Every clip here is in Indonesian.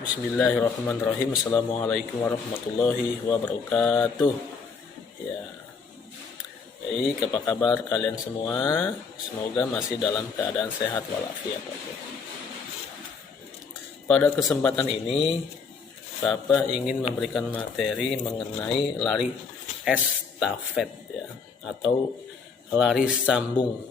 Bismillahirrahmanirrahim. Assalamualaikum warahmatullahi wabarakatuh. Ya, baik, apa kabar kalian semua? Semoga masih dalam keadaan sehat walafiat. Pada kesempatan ini, Bapak ingin memberikan materi mengenai lari estafet ya, atau lari sambung.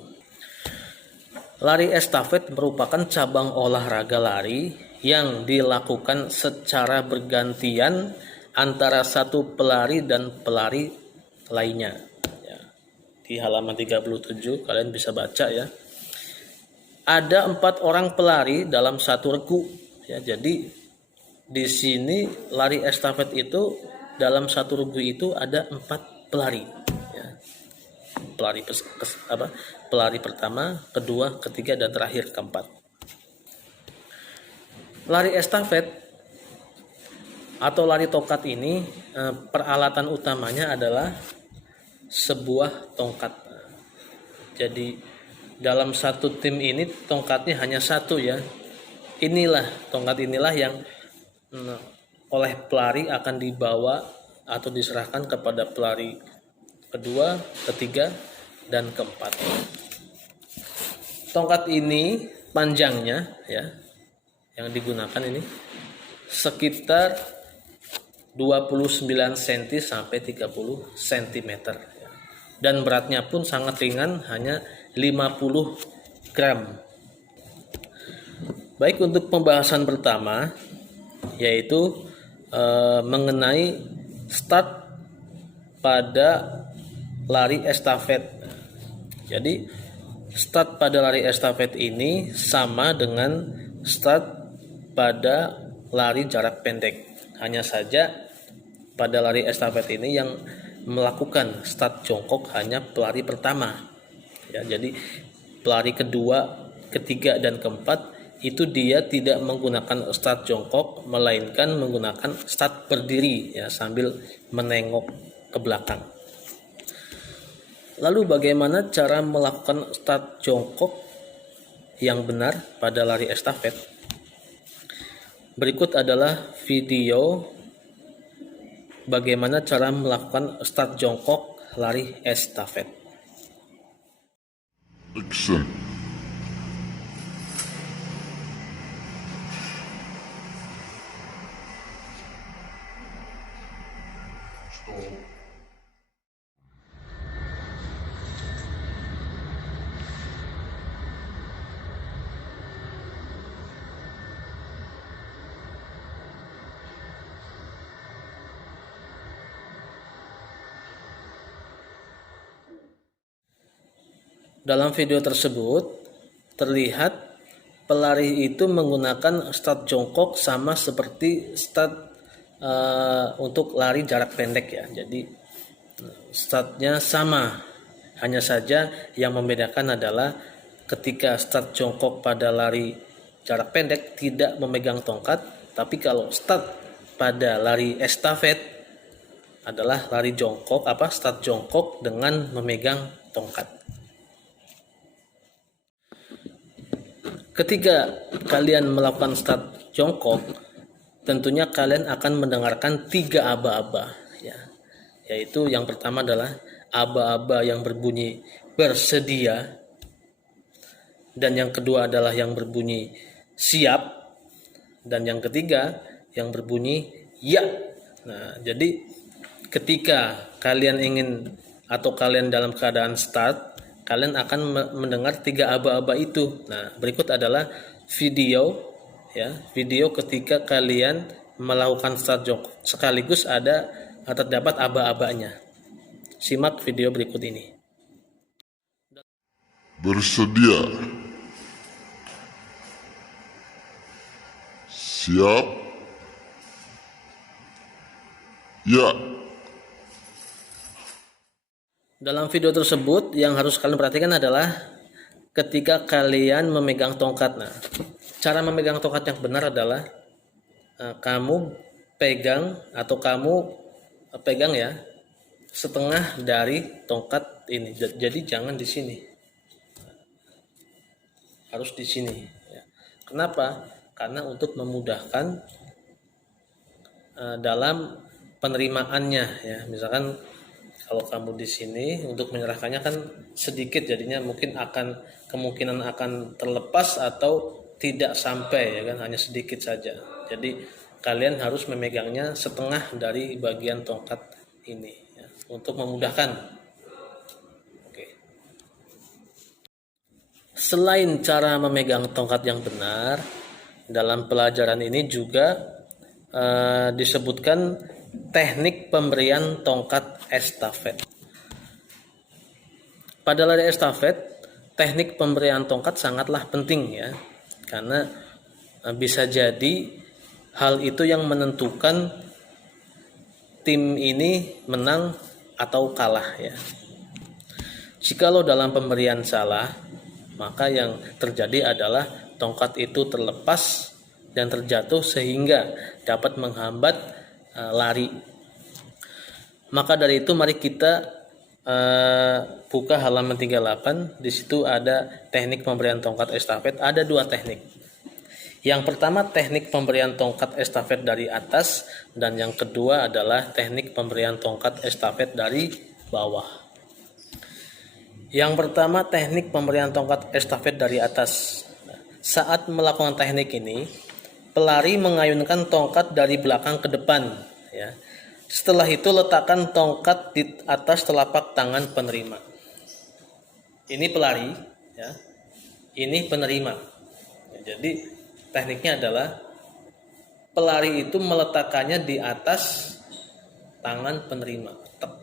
Lari estafet merupakan cabang olahraga lari yang dilakukan secara bergantian antara satu pelari dan pelari lainnya. Ya, di halaman 37 kalian bisa baca ya. Ada 4 orang pelari dalam satu regu. Ya, jadi di sini lari estafet itu dalam satu regu itu ada 4 pelari. Ya. Pelari pertama, kedua, ketiga, dan terakhir keempat. Lari estafet atau lari tongkat ini peralatan utamanya adalah sebuah tongkat. Jadi dalam satu tim ini tongkatnya hanya satu ya. Tongkat inilah yang oleh pelari akan dibawa atau diserahkan kepada pelari kedua, ketiga, dan keempat. Tongkat ini panjangnya ya, yang digunakan ini sekitar 29 cm sampai 30 cm dan beratnya pun sangat ringan, hanya 50 gram. Baik, untuk pembahasan pertama yaitu mengenai start pada lari estafet. Jadi start pada lari estafet ini sama dengan start pada lari jarak pendek. Hanya saja pada lari estafet ini yang melakukan start jongkok hanya pelari pertama. Ya, jadi pelari kedua, ketiga, dan keempat itu dia tidak menggunakan start jongkok, melainkan menggunakan start berdiri ya, sambil menengok ke belakang. Lalu bagaimana cara melakukan start jongkok yang benar pada lari estafet? Berikut adalah video bagaimana cara melakukan start jongkok lari estafet. Action. Stop. Dalam video tersebut terlihat pelari itu menggunakan start jongkok sama seperti start untuk lari jarak pendek ya. Jadi startnya sama, hanya saja yang membedakan adalah ketika start jongkok pada lari jarak pendek tidak memegang tongkat, tapi kalau start pada lari estafet adalah lari jongkok start jongkok dengan memegang tongkat. Ketika kalian melakukan start jongkok, tentunya kalian akan mendengarkan 3 aba-aba ya. Yaitu yang pertama adalah aba-aba yang berbunyi bersedia, dan yang kedua adalah yang berbunyi siap, dan yang ketiga yang berbunyi ya. Nah, jadi ketika kalian ingin atau kalian dalam keadaan start, kalian akan mendengar 3 aba-aba itu. Nah, berikut adalah video ya, video ketika kalian melakukan start jongkok sekaligus terdapat aba-abanya. Simak video berikut ini. Bersedia. Siap. Ya. Dalam video tersebut yang harus kalian perhatikan adalah ketika kalian memegang tongkat. Nah, cara memegang tongkat yang benar adalah kamu pegang ya setengah dari tongkat ini. Jadi jangan di sini, harus di sini. Ya. Kenapa? Karena untuk memudahkan dalam penerimaannya ya. Misalkan kalau kamu di sini untuk menyerahkannya kan sedikit, jadinya mungkin kemungkinan akan terlepas atau tidak sampai ya kan, hanya sedikit saja. Jadi kalian harus memegangnya setengah dari bagian tongkat ini ya, untuk memudahkan. Oke. Selain cara memegang tongkat yang benar, dalam pelajaran ini juga disebutkan teknik pemberian tongkat estafet. Pada lari estafet, teknik pemberian tongkat sangatlah penting ya, karena bisa jadi hal itu yang menentukan tim ini menang atau kalah ya. Jikalau dalam pemberian salah, maka yang terjadi adalah tongkat itu terlepas dan terjatuh sehingga dapat menghambat lari. Maka dari itu mari kita buka halaman 38. Di situ ada teknik pemberian tongkat estafet. Ada dua teknik. Yang pertama teknik pemberian tongkat estafet dari atas, dan yang kedua adalah teknik pemberian tongkat estafet dari bawah. Yang pertama teknik pemberian tongkat estafet dari atas. Saat melakukan teknik ini, pelari mengayunkan tongkat dari belakang ke depan ya. Setelah itu letakkan tongkat di atas telapak tangan penerima. Ini pelari ya. Ini penerima. Jadi tekniknya adalah pelari itu meletakkannya di atas tangan penerima. Tek.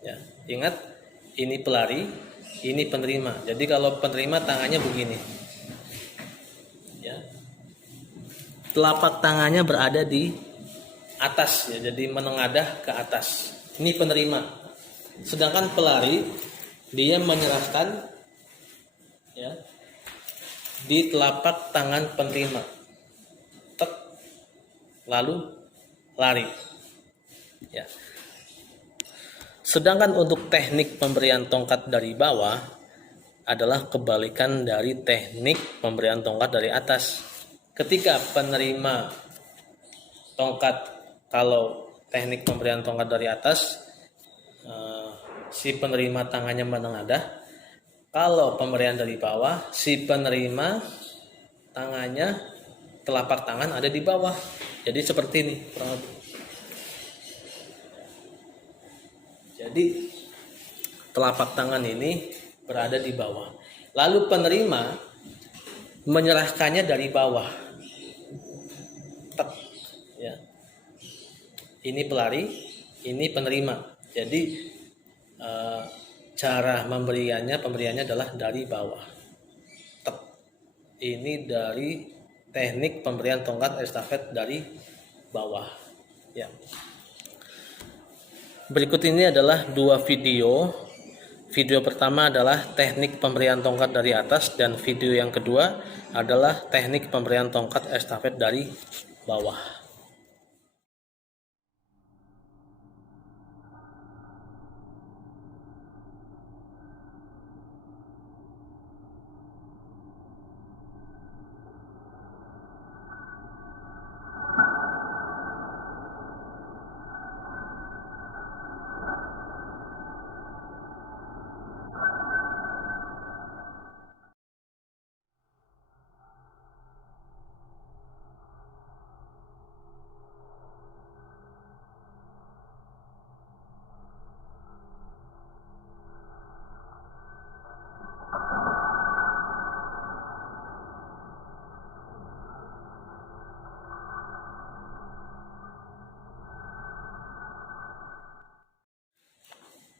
Ya, ingat ini pelari, ini penerima. Jadi kalau penerima tangannya begini. Ya. Telapak tangannya berada di atas ya, jadi menengadah ke atas. Ini penerima. Sedangkan pelari dia menyerahkan ya di telapak tangan penerima. Tek, lalu lari. Ya. Sedangkan untuk teknik pemberian tongkat dari bawah adalah kebalikan dari teknik pemberian tongkat dari atas. Ketika penerima tongkat, kalau teknik pemberian tongkat dari atas, si penerima tangannya menengadah. Kalau pemberian dari bawah, si penerima tangannya, telapak tangan ada di bawah. Jadi seperti ini kurang lebih. Jadi telapak tangan ini berada di bawah. Lalu penerima menyerahkannya dari bawah. Tek, ya. Ini pelari, ini penerima. Jadi cara pemberiannya adalah dari bawah. Tek. Ini dari teknik pemberian tongkat estafet dari bawah. Ya. Berikut ini adalah dua video. Video pertama adalah teknik pemberian tongkat dari atas, dan video yang kedua adalah teknik pemberian tongkat estafet dari bawah.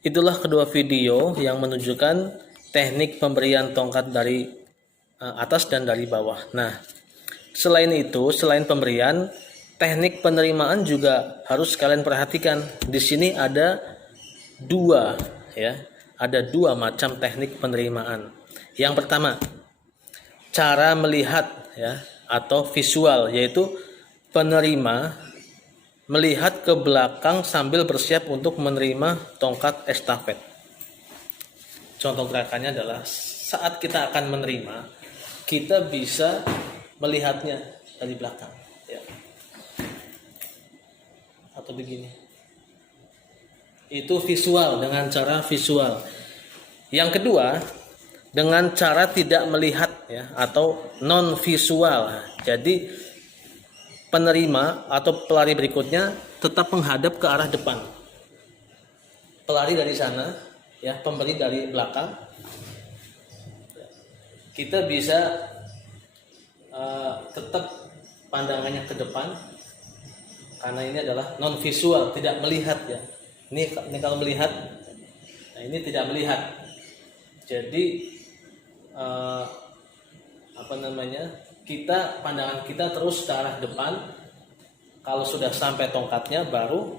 Itulah kedua video yang menunjukkan teknik pemberian tongkat dari atas dan dari bawah. Nah, selain itu, selain pemberian, teknik penerimaan juga harus kalian perhatikan. Di sini ada dua ya, ada dua macam teknik penerimaan. Yang pertama, cara melihat ya, atau visual, yaitu penerima melihat ke belakang sambil bersiap untuk menerima tongkat estafet. Contoh gerakannya adalah saat kita akan menerima, kita bisa melihatnya dari belakang. Ya. atau begini. Itu visual, dengan cara visual. Yang kedua, dengan cara tidak melihat ya, atau non visual. Jadi penerima atau pelari berikutnya tetap menghadap ke arah depan. Pelari dari sana ya, pemberi dari belakang. Kita bisa tetap pandangannya ke depan karena ini adalah non visual, tidak melihat ya. Ini kalau melihat, nah ini tidak melihat. Jadi pandangan kita terus ke arah depan. Kalau sudah sampai tongkatnya baru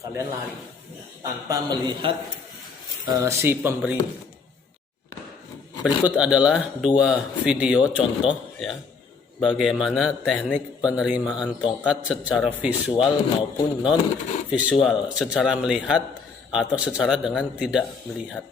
kalian lari tanpa melihat si pemberi. Berikut adalah 2 video contoh ya, bagaimana teknik penerimaan tongkat secara visual maupun non visual, secara melihat atau secara dengan tidak melihat.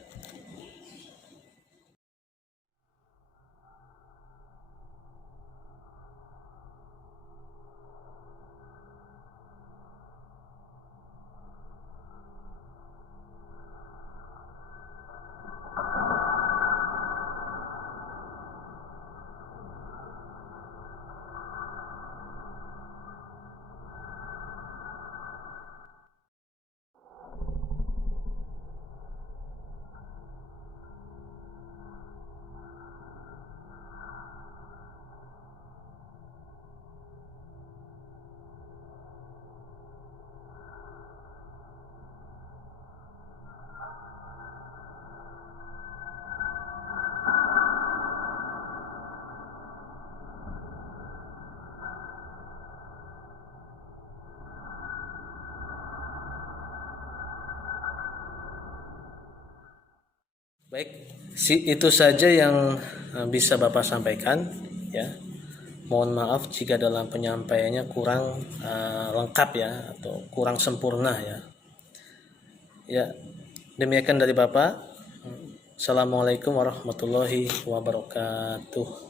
Baik, itu saja yang bisa Bapak sampaikan ya. Mohon maaf jika dalam penyampaiannya kurang lengkap ya, atau kurang sempurna ya. Ya, demikian dari Bapak. Assalamualaikum warahmatullahi wabarakatuh.